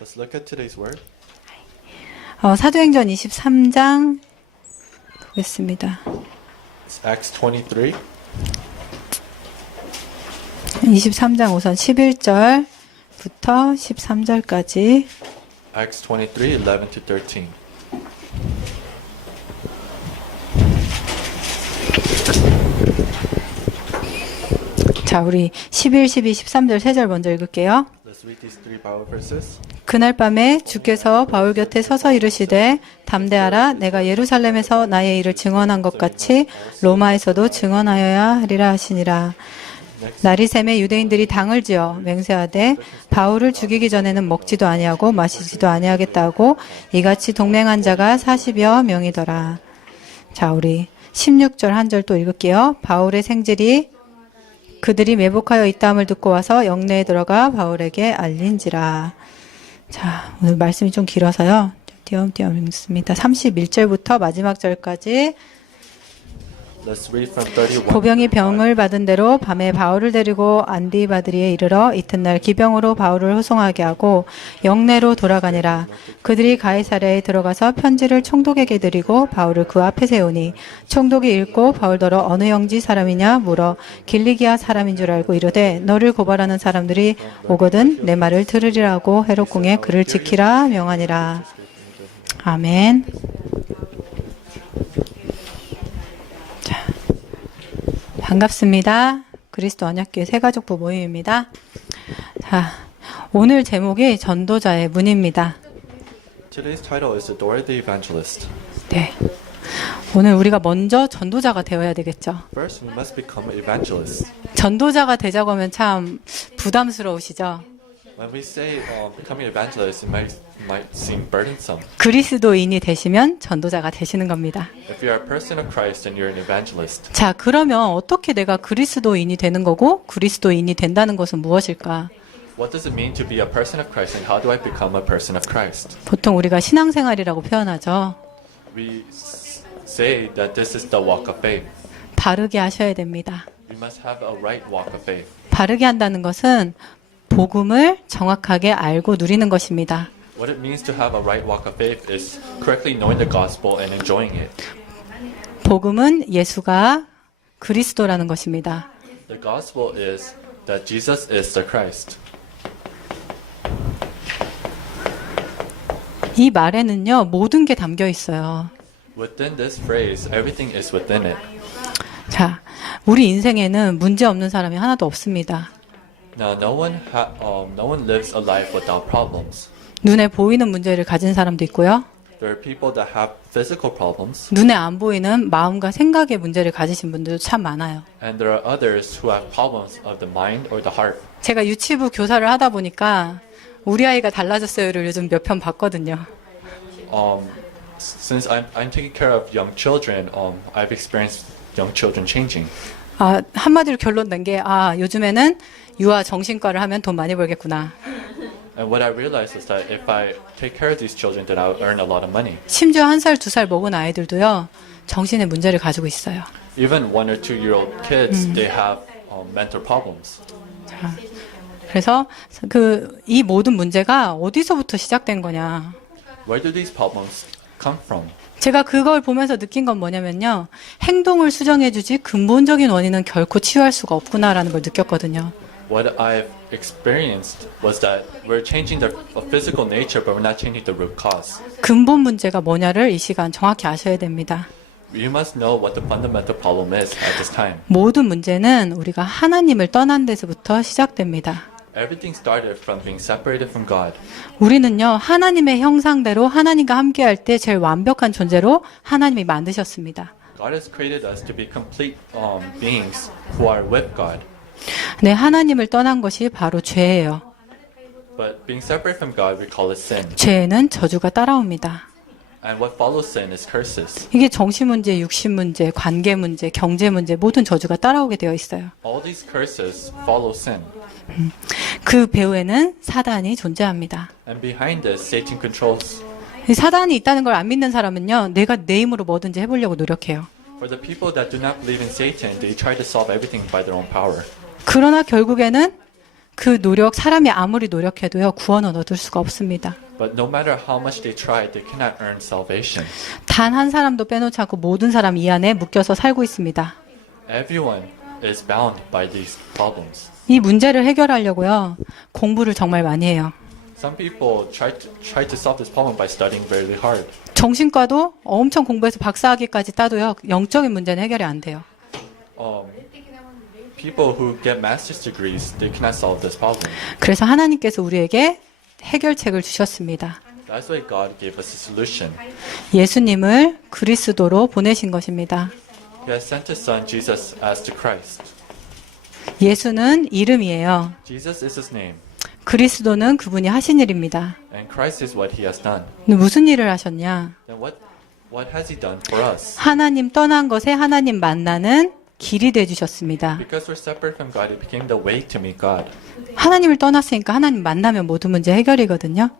Let's look at today's word. 사도행전 23장 보겠습니다. It's Acts 23. 23장 우선 11절부터 13절까지. Acts 23, 11 to 13. 자, 우리 11, 12, 13절 3절 먼저 읽을게요. Let's read these three Bible verses. 그날 밤에 주께서 바울 곁에 서서 이르시되 담대하라 내가 예루살렘에서 나의 일을 증언한 것 같이 로마에서도 증언하여야 하리라 하시니라. 날이 새매 유대인들이 당을 지어 맹세하되 바울을 죽이기 전에는 먹지도 아니하고 마시지도 아니하겠다고 이같이 동맹한 자가 40여 명이더라. 자, 우리 16절 한 절 또 읽을게요. 바울의 생질이 그들이 매복하여 있다함을 듣고 와서 영내에 들어가 바울에게 알린지라. 자, 오늘 말씀이 좀 길어서요. 띄엄띄엄 읽습니다. 31절부터 마지막 절까지. Let's read from 31. 보병이 병을 받은 대로 밤에 바울을 데리고 안디바드리에 이르러 이튿날 기병으로 바울을 호송하게 하고 영내로 돌아가니라. 그들이 가이사랴에 들어가서 편지를 총독에게 드리고 바울을 그 앞에 세우니 총독이 읽고 바울더러 어느 영지 사람이냐 물어 길리기아 사람인 줄 알고 이르되 너를 고발하는 사람들이 오거든 내 말을 들으리라고 헤롯궁에 그를 지키라 명하니라. 아멘. 반갑습니다. 그리스도 언약교회 새가족부 모임입니다. 자, 오늘 제목이 전도자의 문입니다. Today's title is The Door of the Evangelist. 네. 오늘 우리가 먼저 전도자가 되어야 되겠죠. First, we must become evangelists. 전도자가 되자고 하면 참 부담스러우시죠? When we say becoming evangelist, it might seem burdensome. 그리스도인이 되시면 전도자가 되시는 겁니다. If you're a person of Christ, then you're an evangelist. 자, 그러면 어떻게 내가 그리스도인이 되는 거고 그리스도인이 된다는 것은 무엇일까? What does it mean to be a person of Christ, and how do I become a person of Christ? 보통 우리가 신앙생활이라고 표현하죠. We say that this is the walk of faith. 바르게 하셔야 됩니다. We must have a right walk of faith. 바르게 한다는 것은 복음을 정확하게 알고 누리는 것입니다. What it means to have a right walk of faith is correctly knowing the gospel and enjoying it. 복음은 예수가 그리스도라는 것입니다. The gospel is that Jesus is the Christ. 이 말에는요, 모든 게 담겨 있어요. Within this phrase, everything is within it. 자, 우리 인생에는 문제 없는 사람이 하나도 없습니다. Now, no one lives a life without problems. 눈에 보이는 문제를 가진 사람도 있고요. There are people that have physical problems, 눈에 안 보이는 마음과 생각의 문제를 가지신 분들도 참 많아요. and there are others who have problems of the mind or the heart. 제가 유치부 교사를 하다 보니까 우리 아이가 달라졌어요를 요즘 몇 편 봤거든요. Since I'm taking care of young children, I've experienced young children changing. 한마디로 결론 낸 게, 요즘에는 유아 정신과를 하면 돈 많이 벌겠구나. And what I realized is that if I take care of these children, then I'll earn a lot of money. 심지어 1살, 2살 먹은 아이들도요, 정신의 문제를 가지고 있어요. Even 1 or 2-year-old kids, they have mental problems. 자, 그래서 이 모든 문제가 어디서부터 시작된 거냐. Where do these problems come from? 제가 그걸 보면서 느낀 건 뭐냐면요. 행동을 수정해주지 근본적인 원인은 결코 치유할 수가 없구나라는 걸 느꼈거든요. What I've experienced was that we're changing the physical nature, but we're not changing the root cause. 근본 문제가 뭐냐를 이 시간 정확히 아셔야 됩니다. You must know what the fundamental problem is at this time. 모든 문제는 우리가 하나님을 떠난 데서부터 시작됩니다. Everything started from being separated from God. 우리는요, 하나님의 형상대로 하나님과 함께할 때 제일 완벽한 존재로 하나님이 만드셨습니다. God has created us to be complete beings who are with God. 네, 하나님을 떠난 것이 바로 죄예요. But being separate from God, we call it sin. 죄에는 저주가 따라옵니다. And what follows sin is curses. 이게 정신 문제, 육신 문제, 관계 문제, 경제 문제 모든 저주가 따라오게 되어 있어요. All these curses follow sin. 그 배후에는 사단이 존재합니다. And behind this, Satan controls. 이 사단이 있다는 걸 안 믿는 사람은요, 내가 내 힘으로 뭐든지 해보려고 노력해요. For the people that do not believe in Satan, they try to solve everything by their own power. 그러나 결국에는 그 노력, 사람이 아무리 노력해도요, 구원은 얻을 수가 없습니다. But no matter how much they try, they cannot earn salvation. 단 한 사람도 빼놓지 않고 모든 사람 이 안에 묶여서 살고 있습니다. Everyone is bound by these problems. 이 문제를 해결하려고요, 공부를 정말 많이 해요. Some people try to solve this problem by studying very hard. 정신과도 엄청 공부해서 박사학위까지 따도요, 영적인 문제는 해결이 안 돼요. People who get master's degrees, they cannot solve this problem. 그래서 하나님께서 우리에게 해결책을 주셨습니다. That's why God gave us a solution. 예수님을 그리스도로 보내신 것입니다. He has sent His Son Jesus as the Christ. 예수는 이름이에요. Jesus is His name, 그리스도는 그분이 하신 일입니다. and Christ is what He has done. 근데 무슨 일을 하셨냐? Then what has He done for us? 하나님 떠난 것에 하나님 만나는 길이 되주셨습니다. Because we're separate from God, it became the way to meet God. 하나님을 떠났으니까 하나님 만나면 모든 문제 해결이거든요.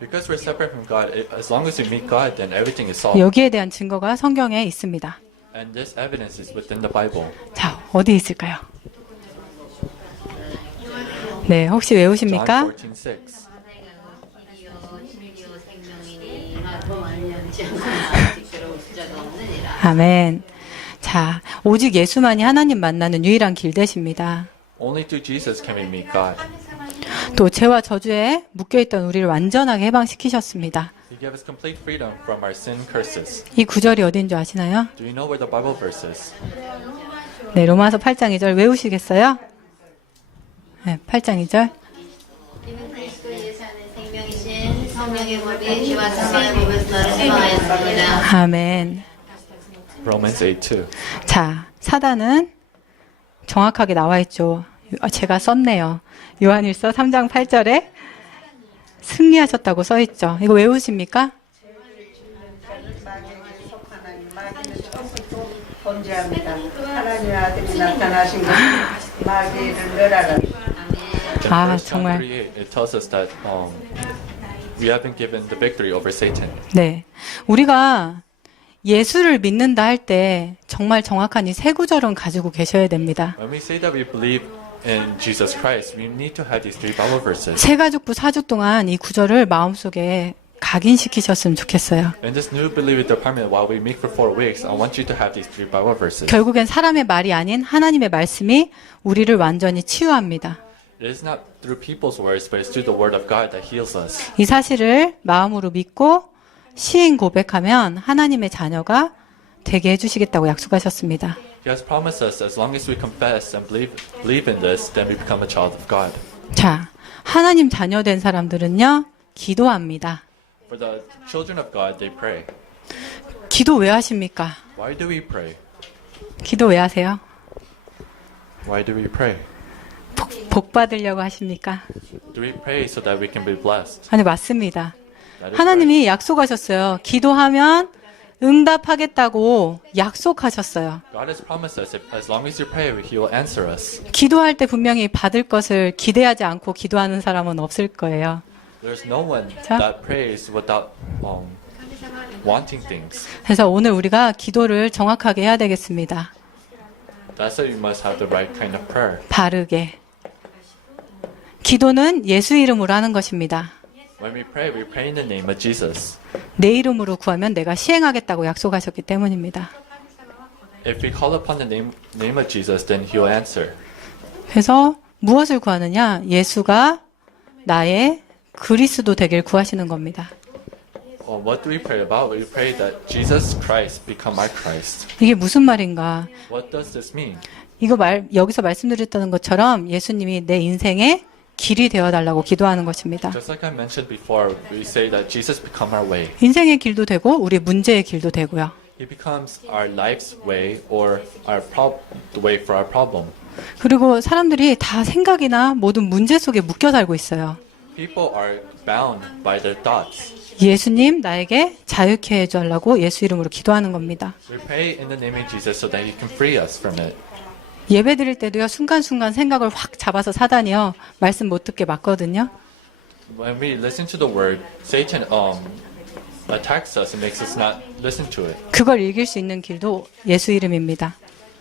Because we're separate from God, as long as we meet God, then everything is solved. 여기에 대한 증거가 성경에 있습니다. And this evidence is within the Bible. 자, 어디 있을까요? 네, 혹시 외우십니까? John 14:6. 아멘. 자, 오직 예수만이 하나님 만나는 유일한 길 되십니다. Only through Jesus can we meet God. 또 죄와 저주에 묶여있던 우리를 완전하게 해방시키셨습니다. He gave us complete freedom from our sin curses. 이 구절이 어딘 줄 아시나요? Do you know where the Bible verse is? 네, 로마서 8장 2절 외우시겠어요? 네, 8장 2절. 이는 그리스도 예수 안에 생명이신 성령의 법이 죄와 사망의 법에서 너를 해방하였습니다. 아멘. Romans 8:2. 자, 사단은 정확하게 나와 있죠. 제가 썼네요. 요한일서 3장 8절에 승리하셨다고 써 있죠. 이거 외우십니까? 범죄합니다. 하나님의 아들이 나타나신 것은 마귀를 멸하라. In 아, 1 John 정말. 3:8, it tells us that we have been given the victory over Satan. 네. 우리가 예수를 믿는다 할 때 정말 정확한 이 세 구절은 가지고 계셔야 됩니다. When we say that we believe in Jesus Christ, we need to have these three Bible verses. 세가족부 4주 동안 이 구절을 마음속에 각인시키셨으면 좋겠어요. In this new believer department, while we meet for 4 weeks, I want you to have these three Bible verses. 결국엔 사람의 말이 아닌 하나님의 말씀이 우리를 완전히 치유합니다. It is not through people's words, but it's through the word of God that heals us. 이 사실을 마음으로 믿고 시인 고백하면 하나님의 자녀가 되게 해주시겠다고 약속하셨습니다. He has promised us as long as we confess and believe in this, then we become a child of God. 자, 하나님 자녀 된 사람들은요, 기도합니다. For the children of God, they pray. 기도 왜 하십니까? Why do we pray? 기도 왜 하세요? Why do we pray? 복 받으려고 하십니까? Do we pray so that we can be blessed? 아니, 맞습니다. That is right. 하나님이 약속하셨어요. 기도하면 응답하겠다고 약속하셨어요. God has promised us if, as long as you pray, He will answer us. 기도할 때 분명히 받을 것을 기대하지 않고 기도하는 사람은 없을 거예요. There's no one 자. that prays without wanting things. 그래서 오늘 우리가 기도를 정확하게 해야 되겠습니다. That's why you must have the right kind of prayer. 바르게. 기도는 예수 이름으로 하는 것입니다. When we pray in the name of Jesus. 내 이름으로 구하면 내가 시행하겠다고 약속하셨기 때문입니다. If we call upon the name of Jesus, then He will answer. 그래서 무엇을 구하느냐? 예수가 나의 그리스도 되길 구하시는 겁니다. What do we pray about? We pray that Jesus Christ become our Christ. 이게 무슨 말인가? What does this mean? 이거 여기서 말씀드렸던 것처럼 예수님이 내 인생의 길이 되어달라고 기도하는 것입니다. Just like I mentioned before, we say that Jesus become our way. 인생의 길도 되고 우리 문제의 길도 되고요. He becomes our life's way or the way for our problem. 그리고 사람들이 다 생각이나 모든 문제 속에 묶여 살고 있어요. People are bound by their thoughts. 예수님 나에게 자유케 해달라고 예수 이름으로 기도하는 겁니다. We pray in the name of Jesus so that He can free us from it. 예배 드릴 때도요, 순간순간 생각을 확 잡아서 사단이요, 말씀 못 듣게 막거든요. When we listen to the word, Satan attacks us and makes us not listen to it. 그걸 이길 수 있는 길도 예수 이름입니다.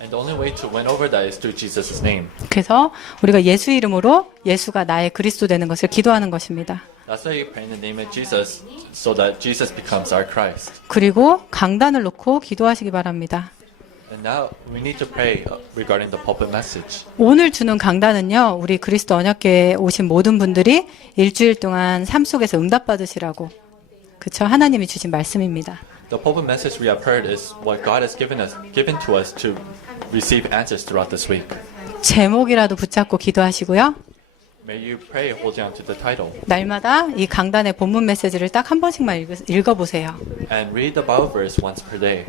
And the only way to win over that is through Jesus' name. 그래서 우리가 예수 이름으로 예수가 나의 그리스도 되는 것을 기도하는 것입니다. That's why you pray in the name of Jesus, so that Jesus becomes our Christ. 그리고 강단을 놓고 기도하시기 바랍니다. And now we need to pray regarding the pulpit message. 오늘 주는 강단은요, 우리 그리스도 언약궤에 오신 모든 분들이 일주일 동안 삶 속에서 응답받으시라고, 그쵸? 하나님이 주신 말씀입니다. The pulpit message we have heard is what God has given to us to receive answers throughout this week. 제목이라도 붙잡고 기도하시고요. May you pray holding on to the title 날마다 이 강단의 본문 메시지를 딱 한 번씩만 읽어보세요. and read the Bible verse once per day.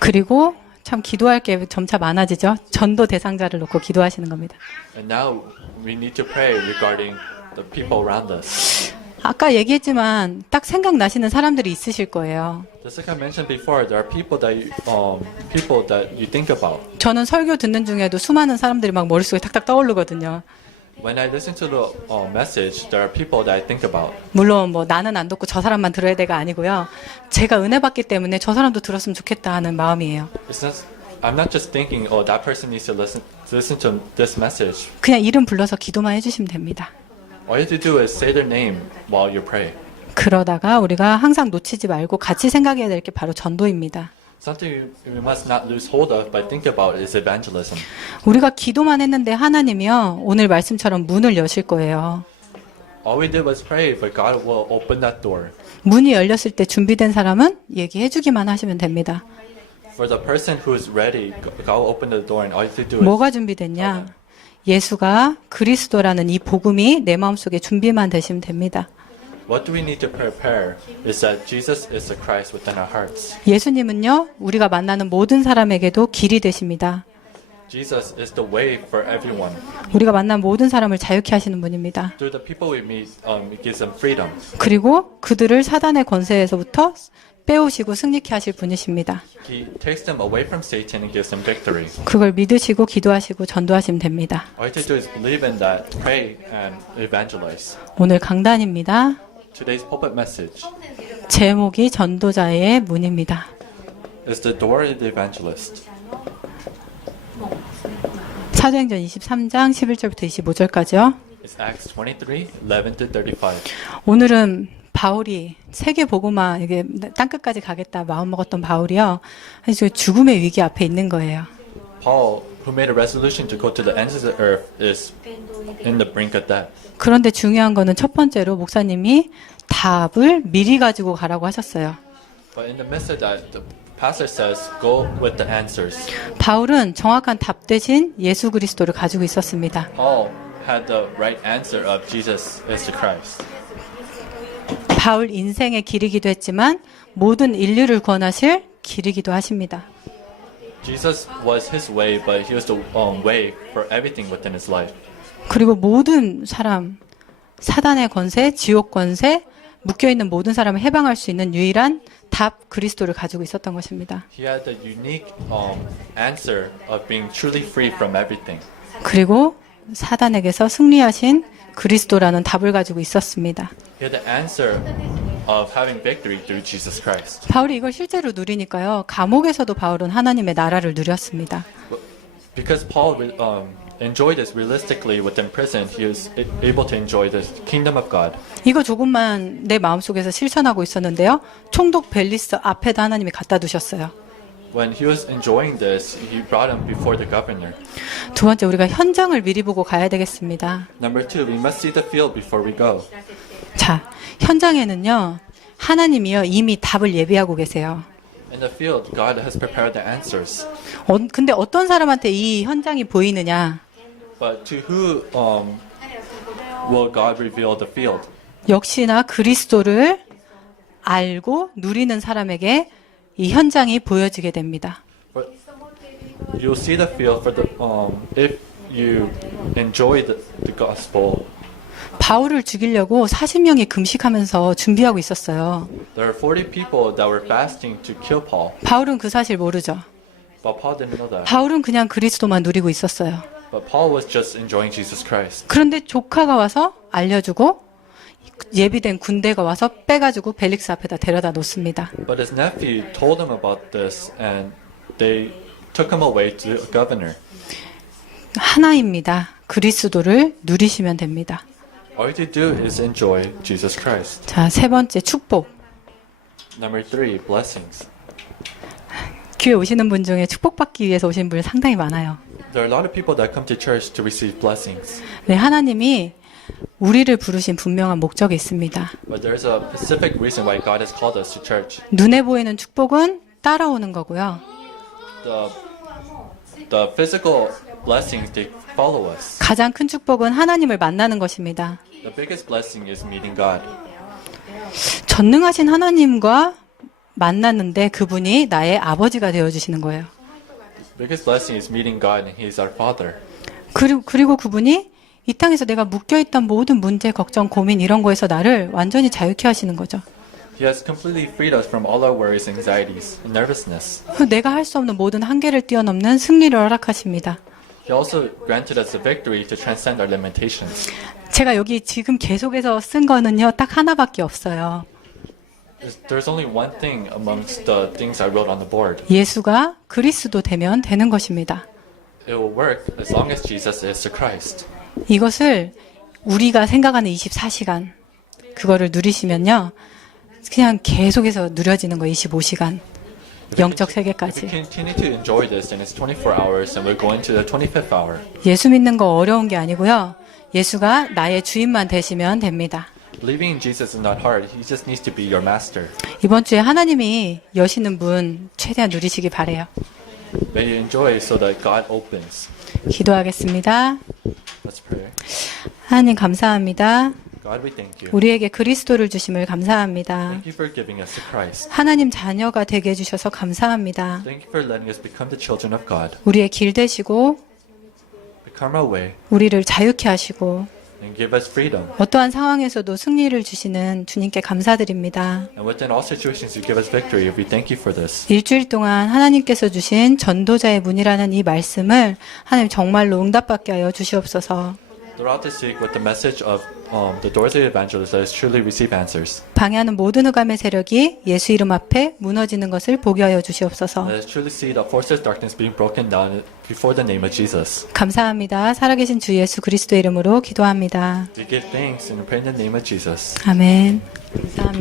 그리고 참 기도할 게 점차 많아지죠. 전도 대상자를 놓고 기도하시는 겁니다. And now we need to pray regarding the people around us. 아까 얘기했지만 딱 생각나시는 사람들이 있으실 거예요. Just like I mentioned before, there are people that you think about. 저는 설교 듣는 중에도 수많은 사람들이 막 머릿속에 탁탁 떠오르거든요. When I listen to the message, there are people that I think about. 물론 뭐 나는 안 듣고 저 사람만 들어야 돼가 아니고요. 제가 은혜 받기 때문에 저 사람도 들었으면 좋겠다 하는 마음이에요. I'm not just thinking, oh, that person needs to listen to this message. 그냥 이름 불러서 기도만 해주시면 됩니다. All you have to do is say their name while you pray. 그러다가 우리가 항상 놓치지 말고 같이 생각해야 될 게 바로 전도입니다. Something we must not lose hold of but think about is evangelism. 우리가 기도만 했는데 하나님이요, 오늘 말씀처럼 문을 여실 거예요. All we did was pray, but God will open that door. 문이 열렸을 때 준비된 사람은 얘기해주기만 하시면 됩니다. For the person who is ready, God will open the door, and all you have to do is 뭐가 준비됐냐? 예수가 그리스도라는 이 복음이 내 마음속에 준비만 되시면 됩니다. what do we need to prepare is that Jesus is the Christ within our hearts. 예수님은요, 우리가 만나는 모든 사람에게도 길이 되십니다. Jesus is the way for everyone. 우리가 만난 모든 사람을 자유케 하시는 분입니다. Through the people we meet, it gives them freedom. 그리고 그들을 사단의 권세에서부터 빼오시고 승리케 하실 분이십니다. He takes them away from Satan and gives them victory. 그걸 믿으시고 기도하시고 전도하시면 됩니다. All you have to do is believe in that, pray, and evangelize. 오늘 강단입니다. Today's pulpit message 제목이 전도자의 문입니다. is the door of the evangelist. 사도행전 23장 11절부터 25절까지요. It's Acts 23, 11 to 35. 오늘은 바울이 세계 복음화 이게 땅끝까지 가겠다 마음 먹었던 바울이요. 사실 죽음의 위기 앞에 있는 거예요. Paul, who made a resolution to go to the ends of the earth, is in the brink of death. 그런데 중요한 거는 첫 번째로 목사님이 답을 미리 가지고 가라고 하셨어요. But in the midst of that, the pastor says, go with the answers. 바울은 정확한 답 대신 예수 그리스도를 가지고 있었습니다. Paul had the right answer of Jesus is the Christ. 바울 인생의 길이기도 했지만 모든 인류를 구원하실 길이기도 하십니다. Jesus was his way, but he was the way for everything within his life. 그리고 모든 사람, 사단의 권세, 지옥 권세, 묶여있는 모든 사람을 해방할 수 있는 유일한 답 그리스도를 가지고 있었던 것입니다. He had the unique answer of being truly free from everything. 그리고 사단에게서 승리하신 그리스도라는 답을 가지고 있었습니다. He had the answer of having victory through Jesus Christ. 바울이 이걸 실제로 누리니까요. 감옥에서도 바울은 하나님의 나라를 누렸습니다. Because Paul enjoyed this realistically within prison, he was able to enjoy the kingdom of God. 이거 조금만 내 마음속에서 실천하고 있었는데요. 총독 벨리스 앞에다 하나님이 갖다 두셨어요. When he was enjoying this, he brought him before the governor. 두 번째, 우리가 현장을 미리 보고 가야 되겠습니다. Number two, we must see the field before we go. 자, 현장에는요. 하나님이요. 이미 답을 예비하고 계세요. In the field, God has prepared the answers. 근데 어떤 사람한테 이 현장이 보이느냐? But to who will God reveal the field? 역시나 그리스도를 알고 누리는 사람에게 이 현장이 보여지게 됩니다. But you'll see the field for the if you enjoy the gospel. 바울을 죽이려고 40명이 금식하면서 준비하고 있었어요. There are 40 people that were fasting to kill Paul, 바울은 그 사실 모르죠. but Paul didn't know that. 바울은 그냥 그리스도만 누리고 있었어요. But Paul was just enjoying Jesus Christ. 그런데 조카가 와서 알려주고 예비된 군대가 와서 빼가지고 벨릭스 앞에다 데려다 놓습니다. But his nephew told him about this, and they took him away to the governor. 하나입니다. 그리스도를 누리시면 됩니다. All you have to do is enjoy Jesus Christ. 자, 세 번째 축복. Number 3, blessings. 교회 오시는 분 중에 축복받기 위해서 오신 분 상당히 많아요. There are a lot of people that come to church to receive blessings. 네, 하나님이 우리를 부르신 분명한 목적이 있습니다. But there's a specific reason why God has called us to church. 눈에 보이는 축복은 따라오는 거고요. The physical blessings, they follow us. 가장 큰 축복은 하나님을 만나는 것입니다. The biggest blessing is meeting God. 전능하신 하나님과 만났는데 그분이 나의 아버지가 되어주시는 거예요. The biggest blessing is meeting God and He is our Father. 그리고 그분이 이 땅에서 내가 묶여있던 모든 문제, 걱정, 고민 이런 거에서 나를 완전히 자유케 하시는 거죠. He has completely freed us from all our worries, anxieties, and nervousness. 내가 할 수 없는 모든 한계를 뛰어넘는 승리를 허락하십니다. He also granted us the victory to transcend our limitations. 제가 여기 지금 계속해서 쓴 거는요, 딱 하나밖에 없어요. There's only one thing amongst the things I wrote on the board. 예수가 그리스도 되면 되는 것입니다. It will work as long as Jesus is the Christ. 이것을 우리가 생각하는 24시간, 그거를 누리시면요, 그냥 계속해서 누려지는 거예요, 25시간. 영적 If we 세계까지. continue to enjoy this, then it's 24 hours and we're going to the 25th hour. 예수 믿는 거 어려운 게 아니고요. 예수가 나의 주인만 되시면 됩니다. Believing in Jesus is not hard. He just needs to be your master. 이번 주에 하나님이 여시는 분 최대한 누리시기 바래요. May you enjoy so that God opens. 기도하겠습니다. Let's pray. 하나님 감사합니다. God, we thank you. 우리에게 그리스도를 주심을 감사합니다. Thank you for giving us the Christ. 하나님 자녀가 되게 해주셔서 감사합니다. Thank you for letting us become the children of God. 우리의 길 되시고 Become our way 우리를 자유케 하시고 and give us freedom. 어떠한 상황에서도 승리를 주시는 주님께 감사드립니다. And within all situations, you give us victory. We thank you for this. 일주일 동안 하나님께서 주신 전도자의 문이라는 이 말씀을 하나님 정말로 응답받게 하여 주시옵소서. Throughout this week, with the message of the doors of the evangelist, let us truly receive answers. 방해하는 모든 흑암의 세력이 예수 이름 앞에 무너지는 것을 보게 하여 주시옵소서. Let us truly see the forces of darkness being broken down before the name of Jesus. 감사합니다. 살아계신 주 예수 그리스도의 이름으로 기도합니다. We give thanks and pray in the name of Jesus. 아멘. 감사합니다.